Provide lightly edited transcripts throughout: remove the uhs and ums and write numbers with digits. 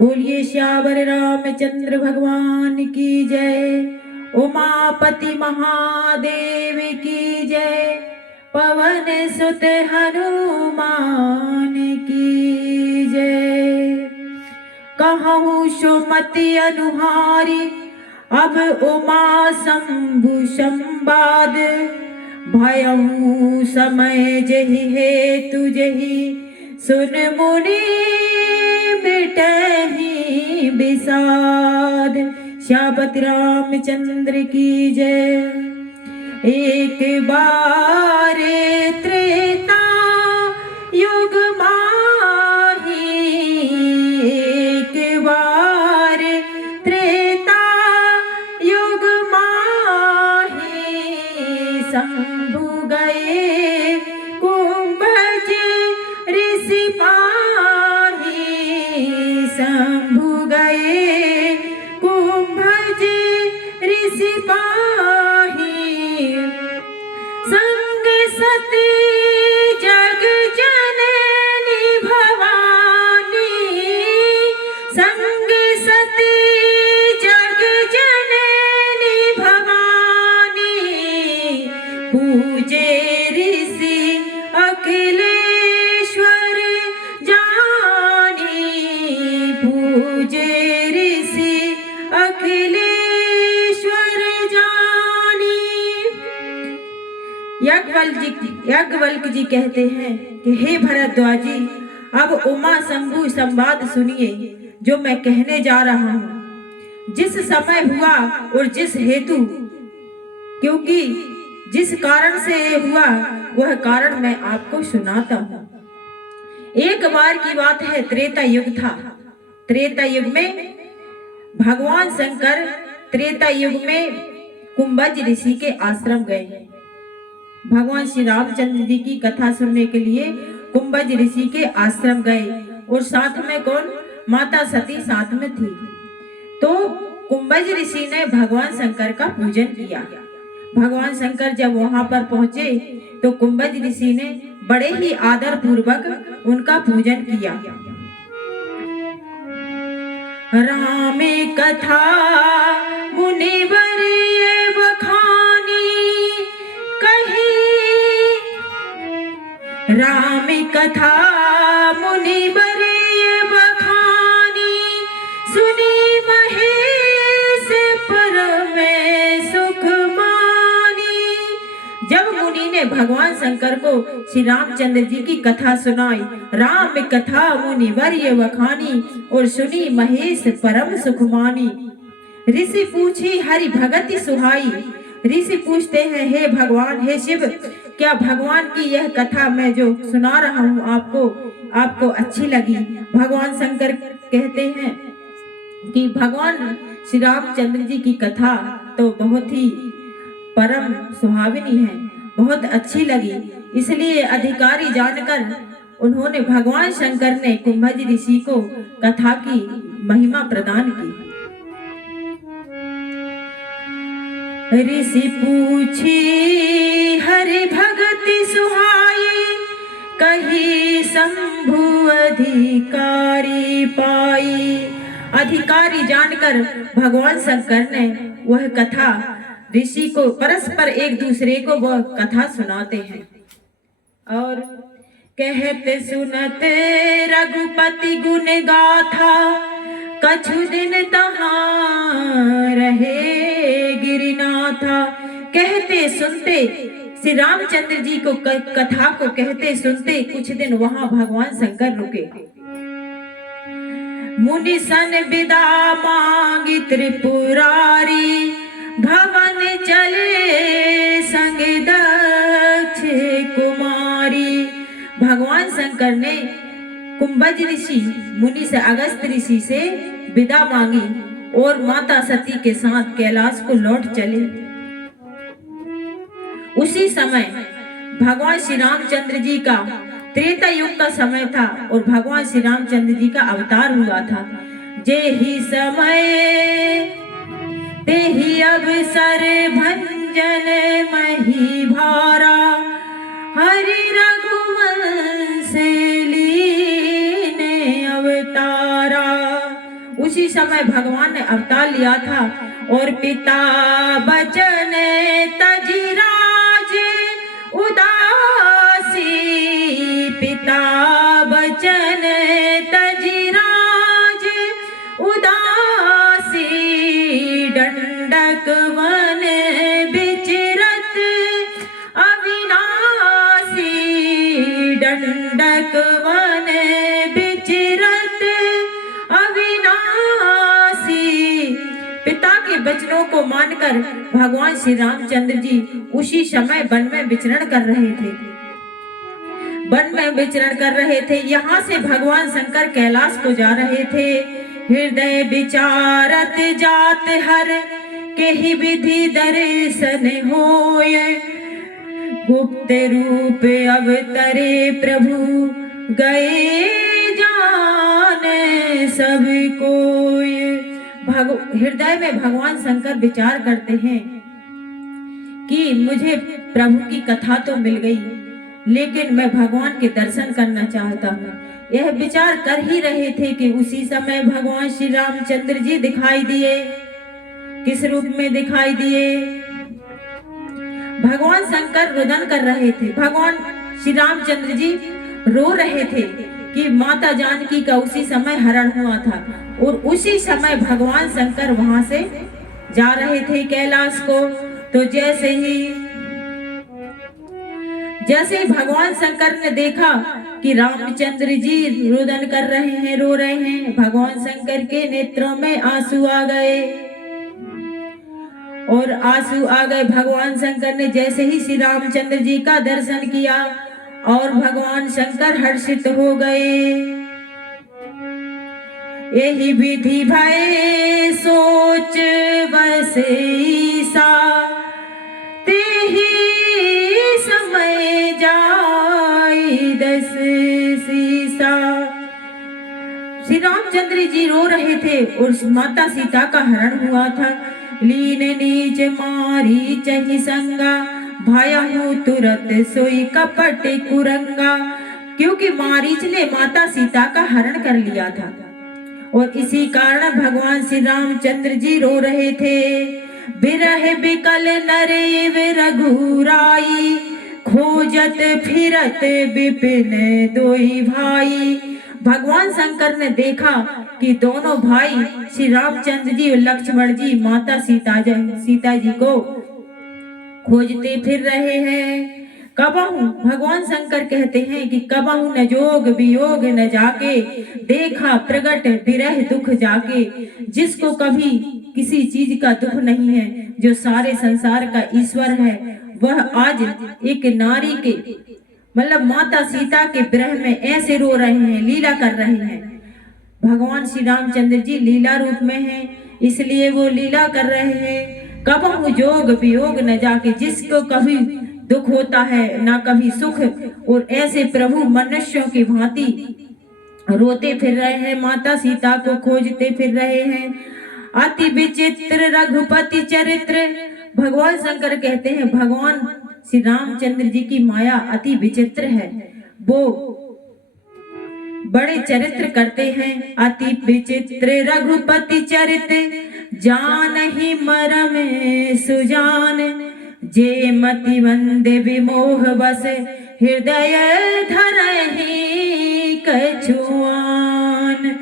बोलिए श्यावर रामचंद्र भगवान की जय। उमापति महादेव की जय। पवन सुत हनुमान की जय। कहूँ सुमति अनुहारी अब उमा शंभु संवाद। भयऊ समय जहि हेतु जहि सुन मुनि मिटहि विषाद। श्यामपति रामचंद्र की जय। एक बार त्रेता युग माही। एक बार त्रेता युग माही। शंभु गए कुंभज ऋषि पाही। शंभु गए कुंभज ऋषि पाही। संग सती जग जननी भवानी। संग सती जग जननी भवानी। पूजे ऋषि अखिलेश्वर जानी। पूजे ऋषि अखिलेश्वर जानी। याज्ञवल्क्य जी कहते हैं कि हे भरद्वाज जी, अब उमा शंभु संवाद सुनिए जो मैं कहने जा रहा हूँ। जिस समय हुआ और जिस हेतु, क्योंकि जिस कारण से ये हुआ वह कारण मैं आपको सुनाता हूँ। एक बार की बात है, त्रेता युग था। त्रेता युग में भगवान शंकर त्रेता युग में कुंभज ऋषि के आश्रम गए। भगवान श्री रामचंद्र जी की कथा सुनने के लिए कुंभज ऋषि के आश्रम गए और साथ में कौन? माता सती साथ में थी। तो कुंभज ऋषि ने भगवान शंकर का पूजन किया। भगवान शंकर जब वहां पर पहुंचे तो कुंभज ऋषि ने बड़े ही आदर पूर्वक उनका पूजन किया। राम कथा मुनिवर ये बखानी कही। राम कथा मुनिवर ये बखानी। सुनी महेश पर में सुख मानी। जब मुनि ने भगवान शंकर को श्री रामचंद्र जी की कथा सुनाई, राम कथा मुनिवर ये बखानी और सुनी महेश परम सुख मानी। ऋषि पूछी हरि भगति सुहाई। ऋषि पूछते हैं, हे भगवान, हे शिव, क्या भगवान की यह कथा मैं जो सुना रहा हूँ आपको अच्छी लगी? भगवान शंकर कहते हैं कि भगवान श्री रामचंद्र जी की कथा तो बहुत ही परम सुहाविनी है, बहुत अच्छी लगी। इसलिए अधिकारी जानकर उन्होंने भगवान शंकर ने कुंभज ऋषि को कथा की महिमा प्रदान की। ऋषि पूछी हरि भगति सुहाई। कही शंभु अधिकारी पाई। अधिकारी जानकर भगवान शंकर ने वह कथा ऋषि को परस्पर एक दूसरे को वह कथा सुनाते हैं। और कहते सुनते रघुपति गुण गाथा। कछु दिन तहाँ रहे गिरिनाथा। कहते सुनते श्री रामचंद्र जी को कथा को कहते सुनते कुछ दिन वहां भगवान शंकर रुके। मुनि सन विदा मांगी त्रिपुरारी। भवन चले संग दक्ष कुमारी। भगवान शंकर ने कुंभज ऋषि मुनि से अगस्त ऋषि से विदा मांगी और माता सती के साथ कैलाश को लौट चले। उसी समय भगवान श्री रामचंद्र जी का त्रेता युग का समय था और भगवान श्री रामचंद्र जी का अवतार हुआ था। जे ही समय ते ही अवसर भंजन मही भारा। हरि रघुवंश लीने अवतारा। उसी समय भगवान ने अवतार लिया था। और पिता बचन तजी राज उदासी, पिता बचन तजी राज उदासी, दंडक वन विचरत अविनाशी, दंडक वन विचरत अविनाशी। पिता के वचनों को मानकर भगवान श्री रामचंद्र जी उसी समय वन में विचरण कर रहे थे। वन में विचरण कर रहे थे। यहाँ से भगवान शंकर कैलाश को जा रहे थे। हृदय विचारत जात हर के ही विधि दर्शन होय, गुप्त रूप अवतरे प्रभु गए जान सब कोय। हृदय में भगवान शंकर विचार करते हैं कि मुझे प्रभु की कथा तो मिल गई, लेकिन मैं भगवान के दर्शन करना चाहता हूँ। यह विचार कर ही रहे थे कि उसी समय भगवान श्री रामचंद्र जी दिखाई दिए। किस रूप में दिखाई दिए? भगवान शंकर रुदन कर रहे थे। भगवान श्री रामचंद्र जी रो रहे थे कि माता जानकी का उसी समय हरण हुआ था। और उसी समय भगवान शंकर वहां से जा रहे थे कैलाश को। तो जैसे ही भगवान शंकर ने देखा कि रामचंद्र जी रुदन कर रहे हैं, रो रहे हैं, भगवान शंकर के नेत्रों में आंसू आ गए। और आंसू आ गए। भगवान शंकर ने जैसे ही श्री रामचंद्र जी का दर्शन किया और भगवान शंकर हर्षित हो गए। यही विधि भय सोच बस ईसा, तेहि समय जाई दस सीसा। श्री रामचंद्र जी रो रहे थे और माता सीता का हरण हुआ था। लीन नीच मारी चही संगा, भयहु तुरत सोई कपट कुरंगा। क्योंकि मारीच ने माता सीता का हरण कर लिया था और इसी कारण भगवान श्री रामचंद्र जी रो रहे थे। बिरह बिकल नरे रघुराई, खोजत फिरत विपिन दोई भाई। भगवान शंकर ने देखा कि दोनों भाई श्री रामचंद्र जी और लक्ष्मण जी माता सीता जी को खोजते फिर रहे हैं। कबहू भगवान शंकर कहते हैं कि कबहू न जोग वियोग न जाके, देखा प्रगट विरह दुख जाके। जिसको कभी किसी चीज का दुख नहीं है, जो सारे संसार का ईश्वर है, वह आज एक नारी के मतलब माता सीता के विरह में ऐसे रो रहे हैं, लीला कर रहे हैं। भगवान श्री रामचंद्र जी लीला रूप में हैं, इसलिए वो लीला कर रहे हैं। कबहू जोग वियोग न जाके, जिसको कभी दुख होता है ना कभी सुख, और ऐसे प्रभु मनुष्यों की भांति रोते फिर रहे हैं, माता सीता को खोजते फिर रहे हैं। अति विचित्र रघुपति चरित्र। भगवान शंकर कहते हैं भगवान श्री रामचंद्र जी की माया अति विचित्र है। वो बड़े चरित्र करते हैं। अति विचित्र रघुपति चरित्र, जान ही मरम सुजान। जे मति वंदे विमोह बस, हृदय धरहि कछुआन।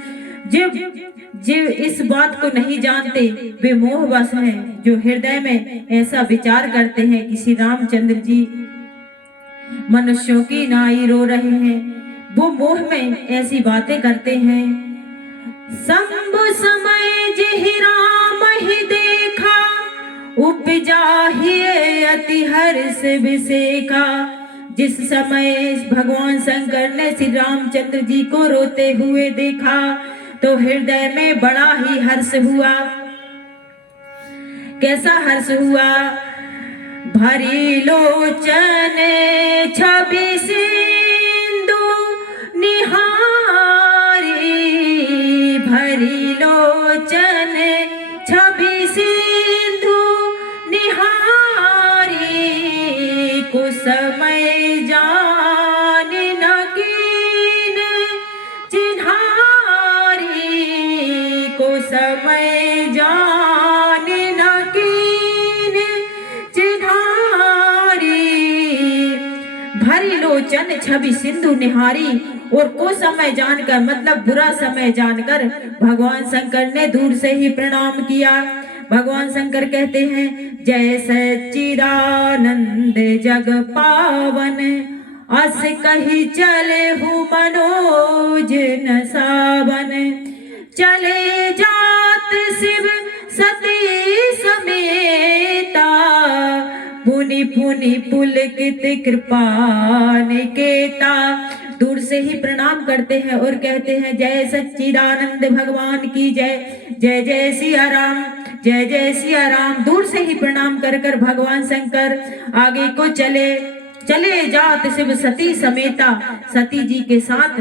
जीव इस बात को नहीं जानते, वे मोहवश हैं, जो हृदय में ऐसा विचार करते हैं कि श्री रामचंद्र जी मनुष्यों की नाई रो रहे हैं। वो मोह में ऐसी बातें करते हैं। शंभु समय जेहि राम ही देखा, उपजा ही अति हर्ष विसेखा। जिस समय भगवान शंकर ने श्री रामचंद्र जी को रोते हुए देखा तो हृदय में बड़ा ही हर्ष हुआ। कैसा हर्ष हुआ? भरी लोचन छवि सिंधु निहारी, भरी लोचन छवि सिंधु निहारी। कुसमय जान न कीन चिन्हारी, छवि सिंधु निहारी। और को समय जानकर मतलब बुरा समय जानकर भगवान शंकर ने दूर से ही प्रणाम किया। भगवान शंकर कहते हैं जय सच्चिदानंद जग पावन, अस कही चले हूँ मनोज न सावन। चले जात शिव सती समेता, पुनि पुनि पुलकित कृपा निकेता। दूर से ही प्रणाम करते हैं और कहते हैं जय सच्चिदानंद भगवान की जय, जय जय सिया राम, जय जय सिया राम। दूर से ही प्रणाम कर कर भगवान शंकर आगे को चले जात शिव सती समेता। सती जी के साथ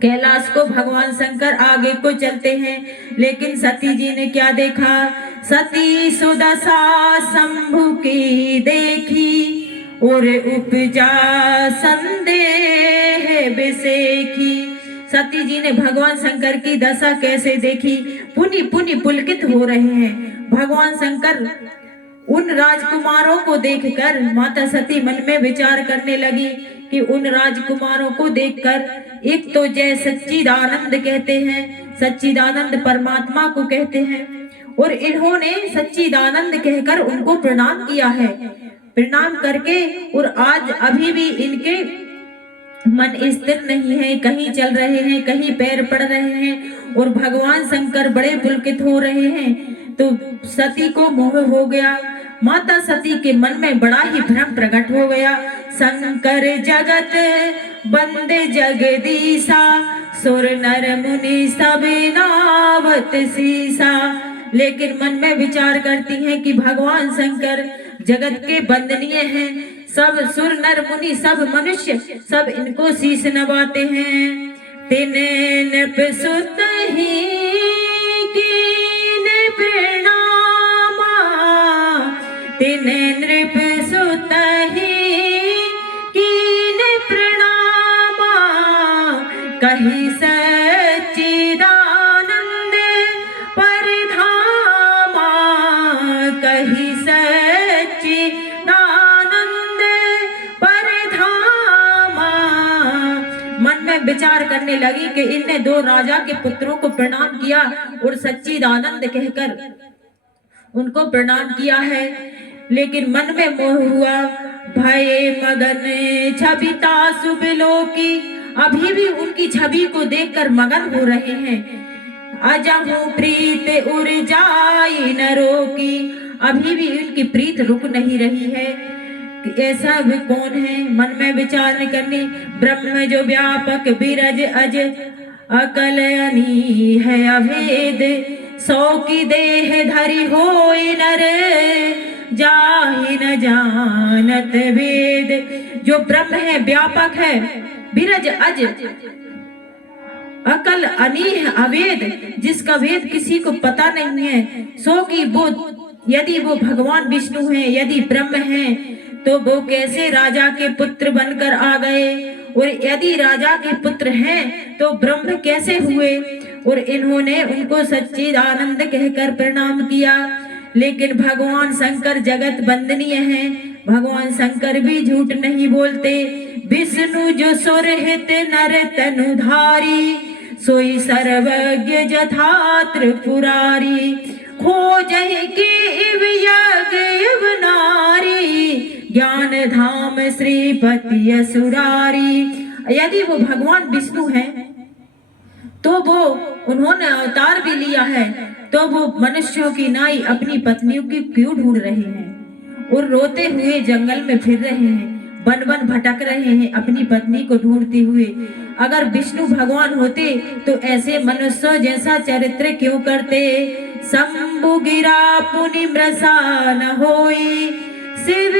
कैलाश को भगवान शंकर आगे को चलते हैं। लेकिन सती जी ने क्या देखा? सती सुदशा शंभु की देखी, और उपजा संदेह बेसेखी। सती जी ने भगवान शंकर की दशा कैसे देखी? पुनि पुनि पुलकित हो रहे हैं। भगवान शंकर उन राजकुमारों को देखकर माता सती मन में विचार करने लगी कि उन राजकुमारों को देखकर एक तो जय सच्चिदानंद कहते हैं, सच्चिदानंद परमात्मा को कहते हैं, और इन्होंने सच्चिदानंद कहकर उनको प्रणाम किया है। प्रणाम करके और आज अभी भी इनके मन स्थिर नहीं है, कहीं चल रहे हैं, कहीं पैर पड़ रहे हैं, और भगवान शंकर बड़े पुलकित हो रहे हैं। तो सती को मोह हो गया। माता सती के मन में बड़ा ही भ्रम प्रकट हो गया। शंकर जगत बंदे जगदीशा, सुर नर मुनि सब नावत सीसा। लेकिन मन में विचार करती हैं कि भगवान शंकर जगत के वंदनीय हैं, सब सुर नर मुनि सब मनुष्य सब इनको शीश नवाते हैं। तिने नृप सुत ही कीन प्रणामा, तिने नृप सुत ही कीन प्रणामा। कही सच्चिदानंद परधामा, कही सच्चिदानंद परधामा। मन में विचार करने लगी कि इनने दो राजा के पुत्रों को प्रणाम किया और सच्चिदानंद कहकर उनको प्रणाम किया है, लेकिन मन में मोह हुआ। भय मगन छबिता सुबिलो की, अभी भी उनकी छवि को देखकर मगन हो रहे हैं। अजहु प्रीत उर जाई नरो की, अभी भी उनकी प्रीत रुक नहीं रही है। ऐसा भी कौन है? मन में विचार करने, ब्रह्म जो व्यापक बिरज अज, अकल अनी है अभेद। सौ की देह धरी होई नर, जाहि न जानत वेद। जो ब्रह्म है, व्यापक है, बिरज अज, अकल अनीह अवेद, जिसका वेद किसी को पता नहीं है। सो की वो, यदि वो भगवान विष्णु हैं, यदि ब्रह्म हैं, तो वो कैसे राजा के पुत्र बनकर आ गए? और यदि राजा के पुत्र हैं तो ब्रह्म कैसे हुए? और इन्होंने उनको सच्चिदानंद कहकर प्रणाम किया। लेकिन भगवान शंकर जगत वंदनीय हैं, भगवान शंकर भी झूठ नहीं बोलते। विष्णु जो सुर हित नर तनुधारी, सोई सर्वज्ञ जथा त्रिपुरारी। खोजहि की इव यज्ञ इव नारी, ज्ञान धाम श्रीपति असुरारी। यदि वो भगवान विष्णु हैं तो वो उन्होंने अवतार भी लिया है, तो वो मनुष्यों की नाई अपनी पत्नियों की क्यों ढूंढ रहे हैं और रोते हुए जंगल में फिर रहे हैं, वन वन भटक रहे हैं अपनी पत्नी को ढूंढते हुए। अगर विष्णु भगवान होते तो ऐसे मनुष्यों जैसा चरित्र क्यों करते? शंभु गिरा पुनि मृषा न होई, शिव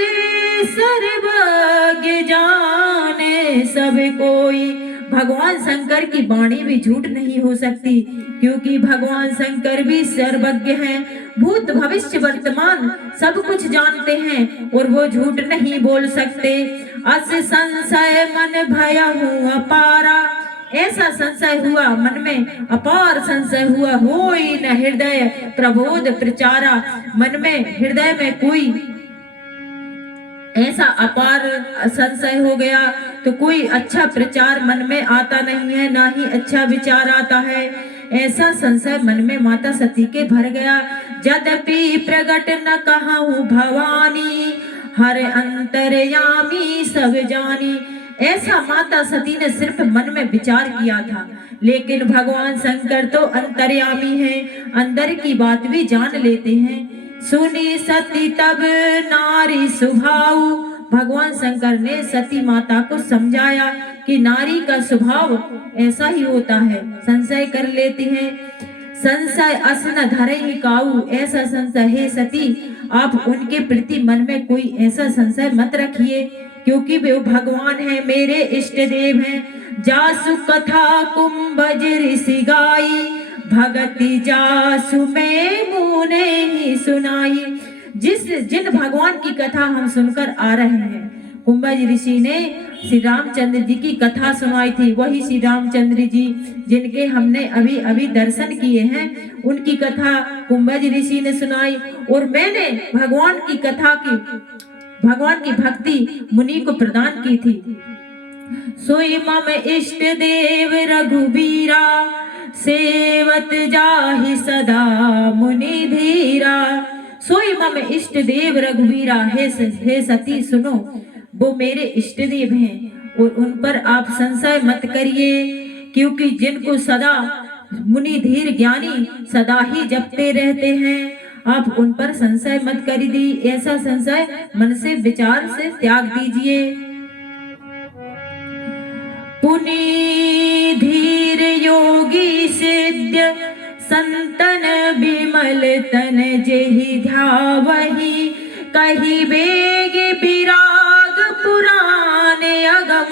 सर्वज्ञ जाने सब कोई। भगवान शंकर की वाणी भी झूठ नहीं हो सकती, क्योंकि भगवान शंकर भी सर्वज्ञ हैं, भूत भविष्य वर्तमान सब कुछ जानते हैं और वो झूठ नहीं बोल सकते। अस संशय मन भया हूँ अपारा, ऐसा संशय हुआ मन में, अपार संशय हुआ। होई न हृदय प्रबोध प्रचारा, मन में हृदय में कोई ऐसा अपार संशय हो गया तो कोई अच्छा प्रचार मन में आता नहीं है, ना ही अच्छा विचार आता है। ऐसा संशय मन में माता सती के भर गया। यद्यपि प्रगट न कहूँ भवानी, हर अंतर्यामी सब जानी। ऐसा माता सती ने सिर्फ मन में विचार किया था, लेकिन भगवान शंकर तो अंतर्यामी हैं, अंदर की बात भी जान लेते हैं। सुनी सती तब नारी स्वभाव, भगवान शंकर ने सती माता को समझाया कि नारी का स्वभाव ऐसा ही होता है, संशय कर लेती हैं। संशय अस न धरे ही काऊ, ऐसा संशय है सती आप उनके प्रति मन में कोई ऐसा संशय मत रखिए, क्योंकि वे भगवान है, मेरे इष्ट देव हैं। जासु कथा कुंभज ऋषि गाई, भगति जासु में मुने ही सुनाई। जिन भगवान की कथा हम सुनकर आ रहे हैं, कुंभज ऋषि ने श्री रामचंद्र जी की कथा सुनाई थी, वही श्री रामचंद्र जी जिनके हमने अभी अभी दर्शन किए हैं, उनकी कथा कुंभज ऋषि ने सुनाई। और मैंने भगवान की कथा की, भगवान की भक्ति मुनि को प्रदान की थी। सोई मम इष्ट देव रघुबीरा, सेवत जाहि सदा मुनि धीरा। सोई मम इष्ट देव रघुबीरा, हे सती सुनो, वो मेरे इष्ट देव हैं और उन पर आप संशय मत करिए, क्योंकि जिनको सदा मुनि धीर ज्ञानी सदा ही जपते रहते हैं, आप उन पर संशय मत करिए। ऐसा संशय मन से विचार से त्याग दीजिए। पुनि धीर योगी सिद्ध, संतन विमल तन जेहि ध्यावहि। कहि बेग विराग पुराण अगम,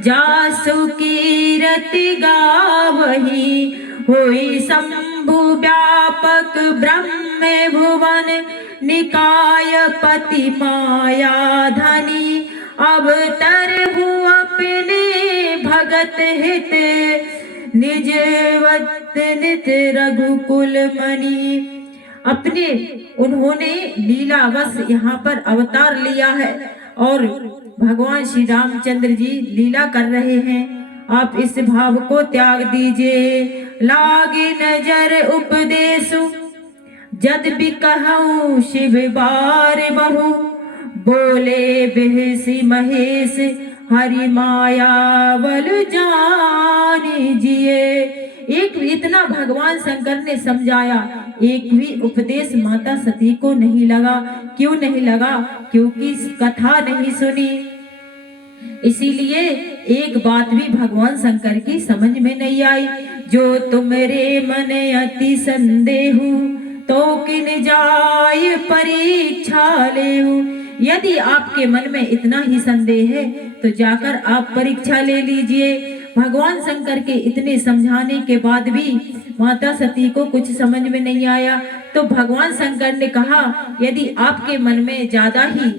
जासु कीरति गावहि। होई शंभु व्यापक ब्रह्म भुवन, निकाय पति माया धनी। अवतरहु अपने भगत हित, निजवत नित रघुकुल मणि। अपने उन्होंने लीलावश यहाँ पर अवतार लिया है और भगवान श्री रामचंद्र जी लीला कर रहे हैं। आप इस भाव को त्याग दीजिए। लागे नजर उपदेशु, जद भी कहूँ शिव बार बहु। बोले बिहसी महेश, हरि माया बल जानिजिए। एक इतना भगवान शंकर ने समझाया, एक भी उपदेश माता सती को नहीं लगा। क्यों नहीं लगा? क्योंकि कथा नहीं सुनी। इसीलिए एक बात भी भगवान शंकर की समझ में नहीं आई। जो तुमरे मन अति संदेहु, तो किन जाय परीक्षा लेहु। यदि आपके मन में इतना ही संदेह है तो जाकर आप परीक्षा ले लीजिए। भगवान शंकर के इतने समझाने के बाद भी माता सती को कुछ समझ में नहीं आया, तो भगवान शंकर ने कहा, यदि आपके मन में ज्यादा ही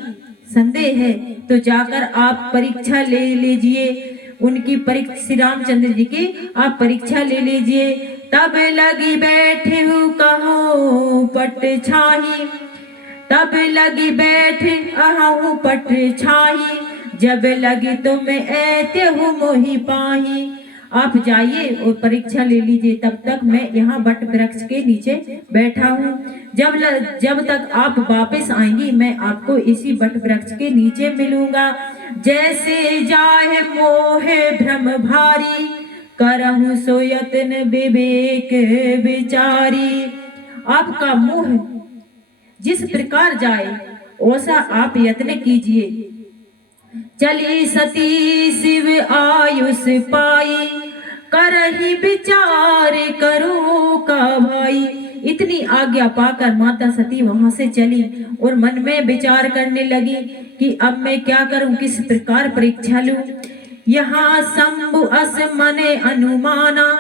संदेह है तो जाकर आप परीक्षा ले लीजिए। उनकी परीक्षा, श्री रामचंद्र जी की आप परीक्षा ले लीजिए। तब लगी बैठे हूँ कहो पट छाही, तब लगी बैठे अहूँ पट छाही। जब लगी तो मैं ऐते हूँ मोहि पाही। आप जाइए और परीक्षा ले लीजिए, तब तक मैं यहाँ बट वृक्ष के नीचे बैठा हूँ। जब तक आप वापस आएंगी मैं आपको इसी बट वृक्ष के नीचे मिलूंगा। जैसे जाए मोहे भ्रम भारी, करहूँ सो यत्न विवेक विचारी। आपका मोह जिस प्रकार जाए वैसा आप यत्न कीजिए। चली सती शिव आयुष पाई, करही विचार करो का भाई। इतनी आज्ञा पाकर माता सती वहां से चली और मन में विचार करने लगी कि अब मैं क्या करूं, किस प्रकार परीक्षा लूं। यहाँ शंभु अस मने अनुमाना,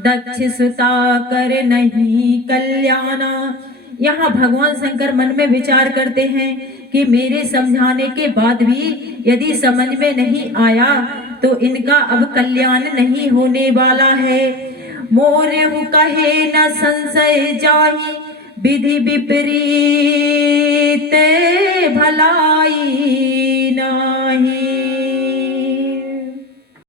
दक्ष सुता कर नहीं कल्याणा। यहाँ भगवान शंकर मन में विचार करते हैं कि मेरे समझाने के बाद भी यदि समझ में नहीं आया तो इनका अब कल्याण नहीं होने वाला है। मोरहु कहे न संशय जाहि, विधि विपरीत